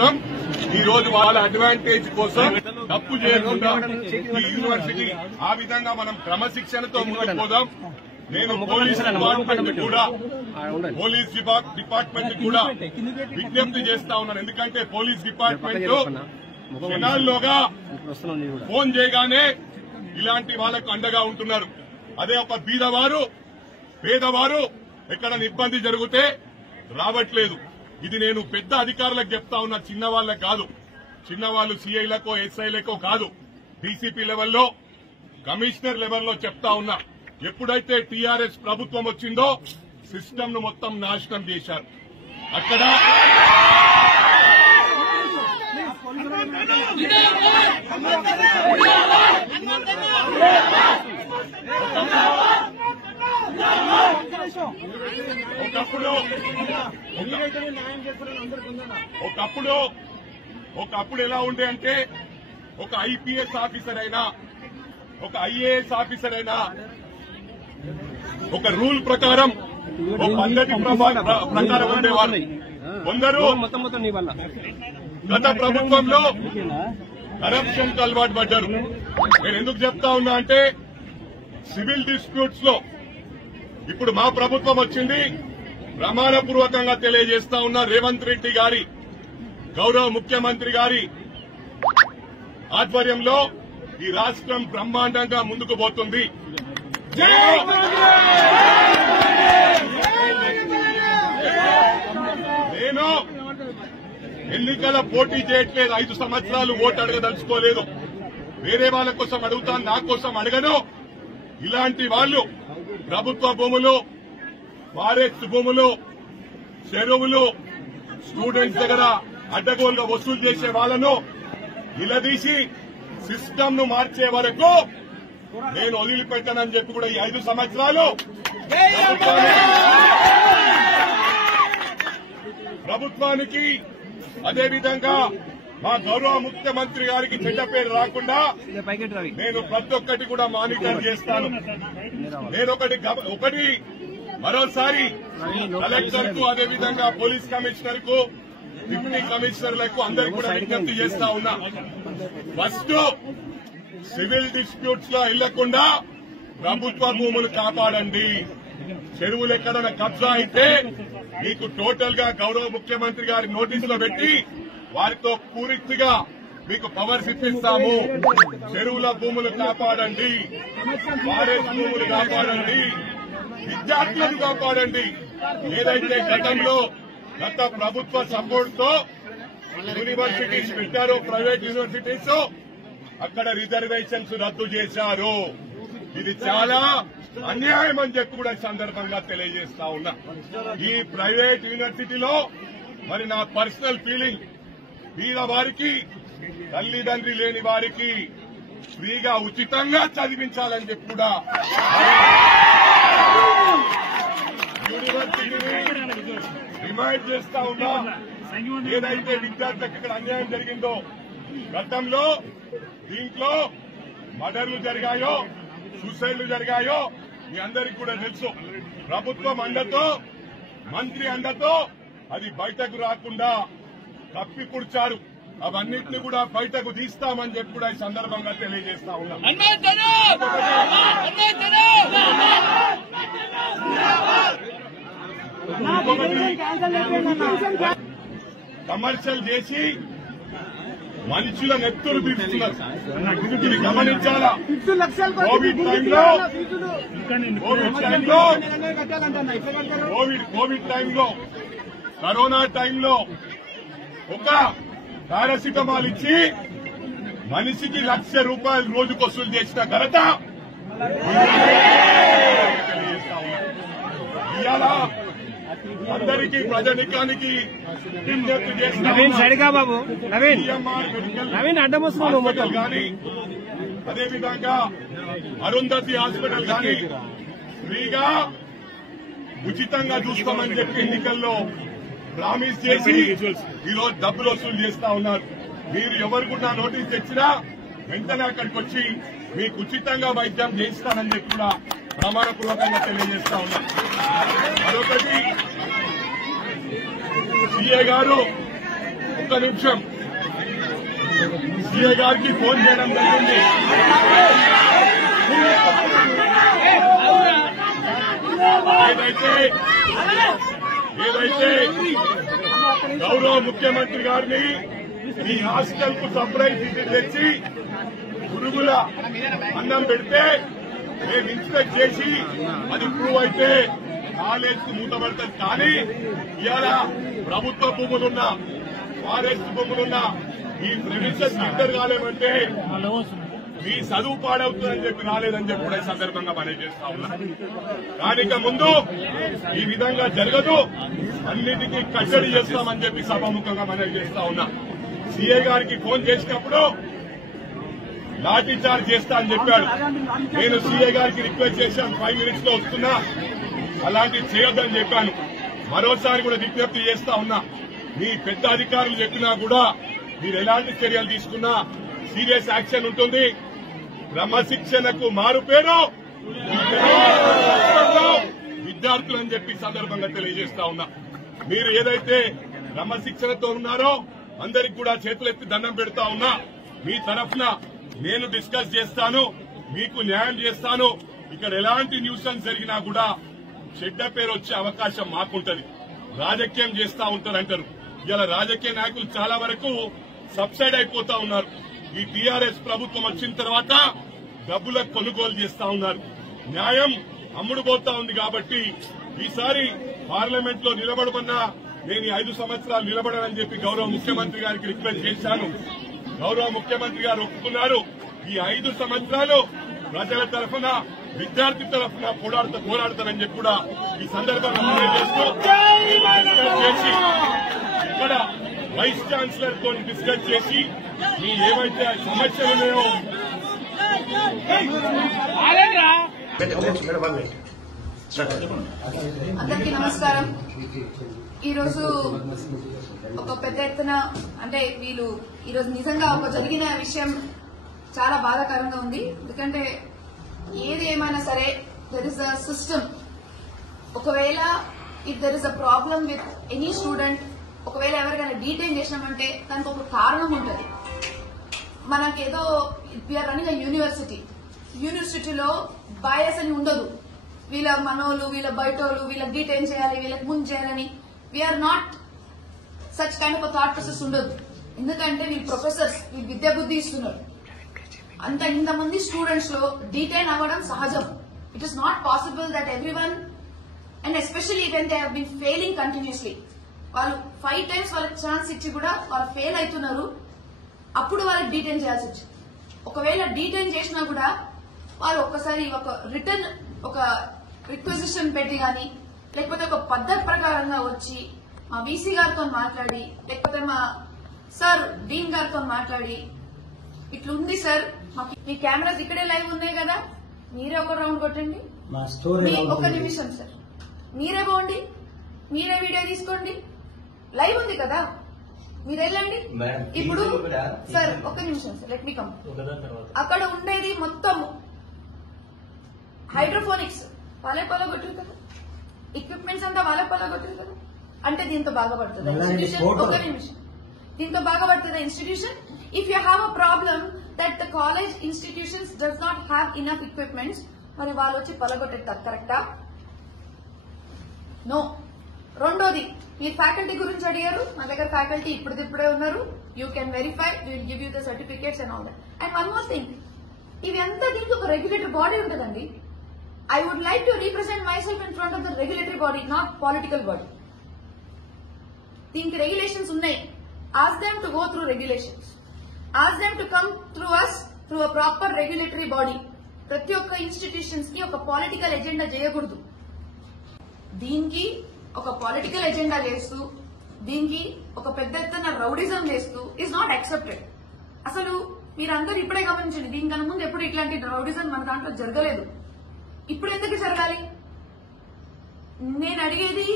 ప్రభుత్వం ఈ రోజు వాళ్ళ అడ్వాంటేజ్ కోసం తప్పు చేయకుండా ఈ యూనివర్సిటీ ఆ విధంగా మనం క్రమశిక్షణతో ముందుకు పోదాం. నేను పోలీస్ డిపార్ట్మెంట్ కూడా విజ్ఞప్తి చేస్తా ఉన్నాను. ఎందుకంటే పోలీస్ డిపార్ట్మెంట్ జనాల్లోగా ఫోన్ చేయగానే ఇలాంటి వాళ్లకు అండగా ఉంటున్నారు. అదే ఒక బీదవారు పేదవారు ఎక్కడ ఇబ్బంది జరిగితే రావట్లేదు. ఇది నేను పెద్ద అధికారులకు చెప్తా ఉన్నా, చిన్న వాళ్ళకు కాదు. చిన్నవాళ్లు సీఐలకో ఎస్ఐలకో కాదు, డీసీపీ లెవెల్లో కమిషనర్ లెవెల్లో చెప్తా ఉన్నా. ఎప్పుడైతే టీఆర్ఎస్ ప్రభుత్వం వచ్చిందో సిస్టమ్ ను మొత్తం నాశనం చేశారు. అక్కడ ఒకప్పుడు ఎలా ఉండే అంటే ఒక ఐపీఎస్ ఆఫీసర్ అయినా ఒక ఐఏఎస్ ఆఫీసర్ అయినా ఒక రూల్ ప్రకారం ఒక పద్ధతి ప్రకారం ఉండేవారు. కొందరు గత ప్రభుత్వంలో కరప్షన్ కు అలవాటు పడ్డారు. నేను ఎందుకు చెప్తా ఉన్నా అంటే సివిల్ డిస్ప్యూట్స్ లో ఇప్పుడు మా ప్రభుత్వం వచ్చింది. ప్రమాణపూర్వకంగా తెలియజేస్తా ఉన్నా, రేవంత్ రెడ్డి గారి గౌరవ ముఖ్యమంత్రి గారి ఆధ్వర్యంలో ఈ రాష్ట్రం బ్రహ్మాండంగా ముందుకు పోతుంది. నేను ఎన్నికల పోటీ చేయట్లేదు. 5 సంవత్సరాలు ఓటు అడగదలుచుకోలేదు. వేరే వాళ్ళ కోసం అడుగుతాను, నా కోసం అడగను. ఇలాంటి వాళ్ళు ప్రభుత్వ భూములు, ఫారెస్ట్ భూములు, చెరువులు, స్టూడెంట్స్ దగ్గర అడ్డగోలుగా వసూలు చేసే వాళ్ళను నిలదీసి సిస్టమ్ ను మార్చే వరకు నేను వదిలిపెట్టానని చెప్పి కూడా ఈ 5 సంవత్సరాలు ప్రభుత్వానికి అదేవిధంగా మా గౌరవ ముఖ్యమంత్రి గారికి చెడ్డ పేరు రాకుండా నేను ప్రతి ఒక్కటి కూడా మానిటర్ చేస్తాను. నేను ఒకటి మరోసారి కలెక్టర్ కు అదేవిధంగా పోలీస్ కమిషనర్ కు డిప్యూటీ కమిషనర్లకు అందరికీ కూడా విజ్ఞప్తి చేస్తా ఉన్నా. ఫస్ట్ సివిల్ డిస్ప్యూట్స్ లో వెళ్లకుండా ప్రభుత్వ భూములు కాపాడండి. చెరువులు ఎక్కడైనా కబ్జా అయితే మీకు టోటల్ గా గౌరవ ముఖ్యమంత్రి గారి నోటీసులో పెట్టి వారితో పూర్తిగా మీకు పవర్స్ ఇప్పిస్తాము. చెరువుల భూములు కాపాడండి, ఫారెస్ట్ భూములు కాపాడండి, విద్యార్థులను కాపాడండి. ఏదైతే గత ప్రభుత్వ సపోర్ట్ తో యూనివర్సిటీస్ పెట్టారో ప్రైవేట్ యూనివర్సిటీస్ అక్కడ రిజర్వేషన్స్ రద్దు చేశారు. ఇది చాలా అన్యాయం అని చెప్పి కూడా ఈ సందర్భంగా తెలియజేస్తా ఉన్నా. ఈ ప్రైవేట్ యూనివర్సిటీలో మరి నా పర్సనల్ ఫీలింగ్, వీళ్ళ వారికి తల్లిదండ్రి లేని వారికి ఫ్రీగా ఉచితంగా చదివించాలని చెప్పి కూడా యూనివర్సిటీని డిమాండ్ చేస్తా ఉన్నా. ఏదైతే విద్యార్థులకు ఇక్కడ అన్యాయం జరిగిందో, గతంలో దీంట్లో మర్డర్లు జరిగాయో, సూసైడ్లు జరిగాయో మీ అందరికీ కూడా తెలుసు. ప్రభుత్వం అండతో, మంత్రి అండతో అది బయటకు రాకుండా కప్పిపుడ్చారు. అవన్నింటినీ కూడా బయటకు తీస్తామని చెప్పి కూడా ఈ సందర్భంగా తెలియజేస్తా ఉన్నాం. కమర్షియల్ చేసి మనుషుల నెత్తులు పీడుస్తున్నారు. ఇది గమనించాలా. కోవిడ్ టైంలో కరోనా టైంలో ఒక పారాసిటమాల్ ఇచ్చి మనిషికి ₹1,00,000 రోజుకు వసూలు చేసిన ఘనత ఇవాళ అందరికీ ప్రజానికానికి విజ్ఞప్తి చేస్తున్నారు. హాస్పిటల్ కానీ అదేవిధంగా అరుంధతి హాస్పిటల్ కానీ ఫ్రీగా ఉచితంగా చూస్తామని చెప్పి ఎన్నికల్లో ప్రామిస్ చేసి ఈరోజు డబ్బులు వసూలు చేస్తా ఉన్నారు. మీరు ఎవరికున్నా నోటీస్ తెచ్చినా వెంటనే అక్కడికి వచ్చి మీకు ఉచితంగా వైద్యం చేయిస్తానని చెప్పి కూడా ప్రమాణపూర్వకంగా తెలియజేస్తా ఉన్నారు. మరొకటి సీఏ గారు ఒక్క నిమిషం సీఏ గారికి ఫోన్ చేయడం జరిగింది. ఏదైతే గౌరవ ముఖ్యమంత్రి గారిని ఈ హాస్టల్ కు సర్ప్రైజ్ తెచ్చి పురుగుల అన్నం పెడితే మేము ఇన్స్పెక్ట్ చేసి అది ప్రూవ్ అయితే కాలేజ్ కు మూతపడతారు. కానీ ఇవాళ ప్రభుత్వ భూములున్నా ఫారెస్ట్ భూములున్నా ఈ ప్రెమిసెస్ ఇంటర్ కాలేమంటే మీ చదువు పాడవుతుందని చెప్పి రాలేదని చెప్పి కూడా ఈ సందర్భంగా మనం చేస్తా ఉన్నా. దానిక ముందు ఈ విధంగా జరగదు, అన్నిటికీ కట్టడి చేస్తామని చెప్పి సభాముఖంగా మనం చేస్తా ఉన్నా. సీఏ గారికి ఫోన్ చేసినప్పుడు లాఠీ చార్జ్ చేస్తా అని చెప్పాడు. నేను సీఏ గారికి రిక్వెస్ట్ చేశాను, 5 minutes లో వస్తున్నా, అలాంటివి చేయొద్దని చెప్పాను. మరోసారి కూడా విజ్ఞప్తి చేస్తా ఉన్నా, మీ పెద్ద అధికారులు చెప్పినా కూడా మీరు ఎలాంటి చర్యలు తీసుకున్నా సీరియస్ యాక్షన్ ఉంటుంది. క్రమశిక్షణకు మారు పేరు విద్యార్థులు అని చెప్పి సందర్భంగా తెలియజేస్తా ఉన్నా. మీరు ఏదైతే క్రమశిక్షణతో ఉన్నారో అందరికి కూడా చేతులెత్తి దండం పెడతా ఉన్నా. మీ తరఫున నేను డిస్కస్ చేస్తాను, మీకు న్యాయం చేస్తాను. ఇక్కడ ఎలాంటి న్యూసెన్స్ జరిగినా కూడా చెడ్డ పేరు వచ్చే అవకాశం మాకుంటది. రాజకీయం చేస్తా ఉంటారంటారు. ఇలా రాజకీయ నాయకులు చాలా వరకు సబ్సైడ్ అయిపోతా ఉన్నారు. ఈ టీఆర్ఎస్ ప్రభుత్వం వచ్చిన తర్వాత డబ్బులకు కొనుగోలు చేస్తా ఉన్నారు. న్యాయం అమ్ముడుపోతా ఉంది. కాబట్టి ఈసారి పార్లమెంట్ లో నిలబడమన్నా నేను 5 సంవత్సరాలు నిలబడనని చెప్పి గౌరవ ముఖ్యమంత్రి గారికి రిక్వెస్ట్ చేశాను. గౌరవ ముఖ్యమంత్రి గారు ఒప్పుకున్నారు. ఈ 5 సంవత్సరాలు ప్రజల తరఫున విద్యార్థి తరఫున పోరాడతానని చెప్పి కూడా ఈ సందర్భంగా తెలియజేస్తూ చేసి ఇక్కడ వైస్ ఛాన్సలర్ తో డిస్కస్ చేసి మీ ఏవైతే సమస్యలు ఉన్నాయో అందరికీ నమస్కారం. ఈరోజు ఒక పెద్ద ఎత్తున అంటే వీళ్ళు ఈరోజు నిజంగా ఒక జరిగిన విషయం చాలా బాధాకరంగా ఉంది. ఎందుకంటే ఏది ఏమైనా సరే దెర్ ఇస్ అ సిస్టమ్. ఒకవేళ if there is a problem with any student, ఒకవేళ ఎవరికైనా డీటైన్ చేసినామంటే దానికి ఒక కారణం ఉంటుంది. మనకేదో వీఆర్ రన్నింగ్ అ యూనివర్సిటీలో బయాస్ అని ఉండదు. వీళ్ళ మనోళ్ళు, వీళ్ళ బయటోళ్ళు, వీళ్ళకి డీటైన్ చేయాలి, వీళ్ళకి ముందు చేయాలని we are not such kind of thought process ఉండదు. ఎందుకంటే వీళ్ళు ప్రొఫెసర్స్, వీళ్ళు విద్యా బుద్ధి ఇస్తున్నారు. ఇంతమంది స్టూడెంట్స్ లో డీటైన్ అవ్వడం సహజం. It is not possible that everyone, and especially when they have been failing continuously. వాళ్ళు 5 times వాళ్ళకి ఛాన్స్ ఇచ్చి కూడా వాళ్ళు ఫెయిల్ అవుతున్నారు. అప్పుడు వాళ్ళకి డీటైన్ చేయాల్సి వచ్చింది. ఒకవేళ డీటైన్ చేసినా కూడా వాళ్ళు ఒక్కసారి ఒక రిటర్న్ ఒక రిక్వెజిషన్ పెట్టి గాని, లేకపోతే ఒక పద్ధతి ప్రకారంగా వచ్చి మా వీసీ గారితో మాట్లాడి, లేకపోతే మా సార్ డీన్ గారితో మాట్లాడి, ఇట్లుంది సార్, మీ కెమెరాస్ ఇక్కడే లైవ్ ఉన్నాయి కదా, మీరే ఒక రౌండ్ కొట్టండి, ఒక నిమిషం సార్, మీరే పోండి, మీరే వీడియో తీసుకోండి, లైవ్ ఉంది కదా, మీరు వెళ్ళండి. ఇప్పుడు సార్ ఒక్క నిమిషం సార్, లెట్ మీ కమ్. అక్కడ ఉండేది మొత్తం హైడ్రోఫోనిక్స్ వాళ్ళే పొలగొట్టారు కదా, ఎక్విప్మెంట్స్ అంతా వాళ్ళే పొలగొట్టారు కదా. అంటే దీంతో బాగుపడుతుంది ఇన్స్టిట్యూషన్. ఒక్క నిమిషం, దీంతో బాగుపడుతుంది institution. If you have a problem that the college institutions does not have enough equipments, మరి వాళ్ళు వచ్చి పొలగొట్టేది కరెక్టా? నో. రెండోది, మీరు ఫ్యాకల్టీ గురించి అడిగారు. మా దగ్గర ఫ్యాకల్టీ ఇప్పుడే ఉన్నారు. You can verify, we will give you the certificates and all that. And one more thing, ఇవి అంతా దీనికి ఒక రెగ్యులేటరీ బాడీ ఉంటుందండి. I would like to represent myself in front of the regulatory body, not political body. దీనికి regulations ఉన్నాయి. Ask them to go through regulations, ask them to come through us through a proper regulatory body. ప్రతి ఒక్క institutions కి ఒక political agenda చేయకూడదు. దీనికి ఒక political agenda చేస్తూ, దీనికి ఒక పెద్ద ఎత్తున రౌడిజం చేస్తూ ఈజ్ నాట్ యాక్సెప్టెడ్. అసలు మీరందరూ ఇప్పుడే గమనించండి, దీనికన్నా ముందు ఎప్పుడు ఇట్లాంటి రౌడిజం మన దాంట్లో జరగలేదు. ఇప్పుడు ఎందుకు జరగాలి? నేను అడిగేది,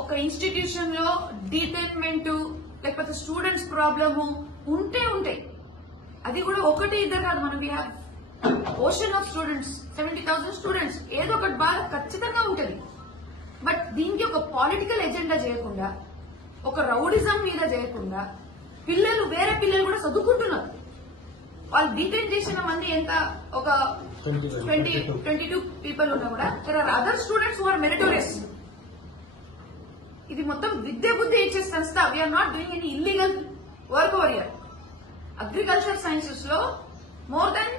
ఒక ఇన్స్టిట్యూషన్ లో డీటైన్మెంట్ లేకపోతే స్టూడెంట్స్ ప్రాబ్లము ఉంటే అది కూడా ఒకటి ఇద్దరు కాదు. మనం we have ocean of students, 70,000 students. ఏదో ఒకటి బాధ ఖచ్చితంగా ఉంటుంది. బట్ దీనికి ఒక పొలిటికల్ ఎజెండా చేయకుండా, ఒక రౌడిజం మీద చేయకుండా, పిల్లలు వేరే పిల్లలు కూడా చదువుకుంటున్నారు. వాళ్ళు డిటైన్ చేసిన మంది ఎంత ఒక 22 పీపుల్ ఉన్నా కూడా there are other students who are meritorious. ఇది మొత్తం విద్య బుద్ధి ఇచ్చే సంస్థ. We're not doing any illegal work over here. Agriculture sciences లో more than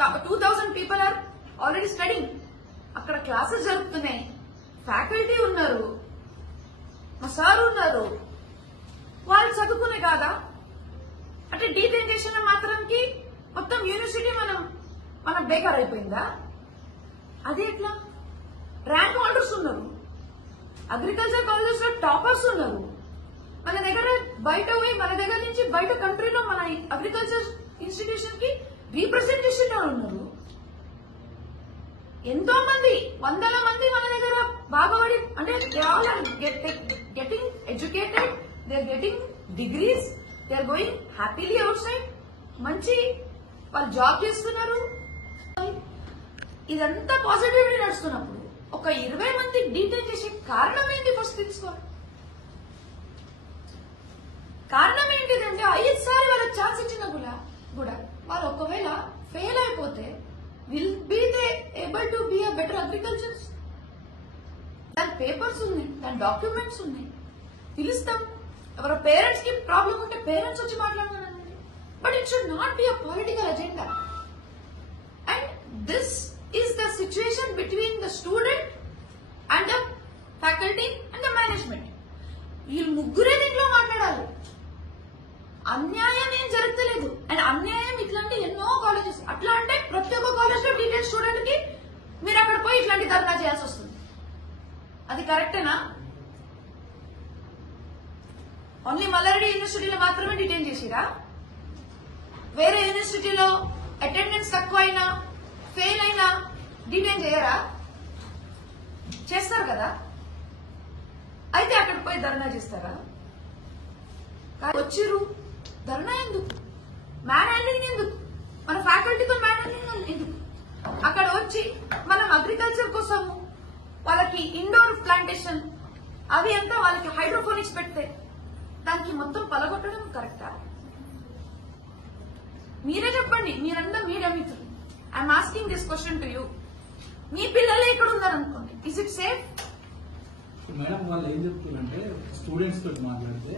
2000 people are already studying. అక్కడ క్లాసెస్ జరుగుతున్నాయి, ఫ్యాకల్టీ ఉన్నారు, మా సార్ ఉన్నారు. వాళ్ళు చదువుకునే కాదా? అంటే డీటెంటేషన్ మాత్రానికి మొత్తం యూనివర్సిటీ మన బేకార్ అయిపోయిందా? అదే ఎట్లా? ర్యాంక్ హోల్డర్స్ ఉన్నారు, అగ్రికల్చర్ కాలేజెస్ లో టాపర్స్ ఉన్నారు. మన దగ్గర బయట పోయి మన దగ్గర నుంచి బయట కంట్రీలో మన అగ్రికల్చర్ ఇన్స్టిట్యూషన్ కి రీప్రజెంటేషన్ ఉన్నారు. ఎంతో మంది, వందల మంది మన దగ్గర బాగుపడి అంటే they all are getting educated, they are getting degrees, they are going happily outside. మంచి వాళ్ళు జాబ్ చేస్తున్నారు. ఇదంతా పాజిటివ్లీ నడుస్తున్నప్పుడు ఒక 20 మంది డీటెయిన్ చేసే కారణం ఏంటి? ఫస్ట్ తెలుసుకోవాలి. కారణం ఏంటిదంటే 5 సార్లు వాళ్ళకి ఛాన్స్ ఇచ్చినా కూడా వాళ్ళు ఒకవేళ ఫెయిల్ అయిపోతే will be they able to be a better agriculture? దాని పేపర్స్ ఉన్నాయి, దాని డాక్యుమెంట్స్ ఉన్నాయి, పిలుస్తాం. ఎవరో పేరెంట్స్ కి ప్రాబ్లం ఉంటే పేరెంట్స్ వచ్చి మాట్లాడమనండి. But it should not be a political agenda. And this is the situation between the student and the faculty and the management. వీళ్ళు ముగ్గురే దీంట్లో మాట్లాడాలి. అన్యాయం ఏం జరగలేదు. అండ్ అన్యాయం ఇట్లాంటి ఎన్నో కాలేజెస్. అట్లా అంటే ప్రతి ఒక్క కాలేజ్ లో డీటెయిల్ స్టూడెంట్ కి మీరు అక్కడ పోయి ఇట్లాంటి ధర్నా చేయాల్సి వస్తుంది. అది కరెక్టేనా? ఓన్లీ మల్లారెడ్డి యూనివర్సిటీలో మాత్రమే డిటైన్ చేసిరా? వేరే యూనివర్సిటీలో అటెండెన్స్ తక్కువ అయినా ఫెయిల్ అయినా డిటైన్ చేయరా? చేస్తారు కదా. అయితే అక్కడ పోయి ధర్నా చేస్తారా? వచ్చిర్రు ధర్నా ఎందుకు? మ్యాన్ హ్యాండ్లింగ్ ఎందుకు? మన ఫ్యాకల్టీతో మ్యాన్ హ్యాండ్లింగ్ ఎందుకు? అక్కడ వచ్చి మనం అగ్రికల్చర్ కోసము వాళ్ళకి ఇండోర్ ప్లాంటేషన్ అవి అంతా వాళ్ళకి హైడ్రోఫోనిక్స్ పెడితే దానికి మొత్తం పలగొట్టడం కరెక్టా? మీరే చెప్పండి. మీరంతా మీడియా మిత్రులు. I'm asking this question to you. మీ పిల్లలు ఎక్కడ ఉన్నారనుకోండి, ఇస్ ఇట్ సేఫ్? మేడం వాళ్ళు ఏం చెప్తున్నారంటే స్టూడెంట్స్ తోటి మాట్లాడితే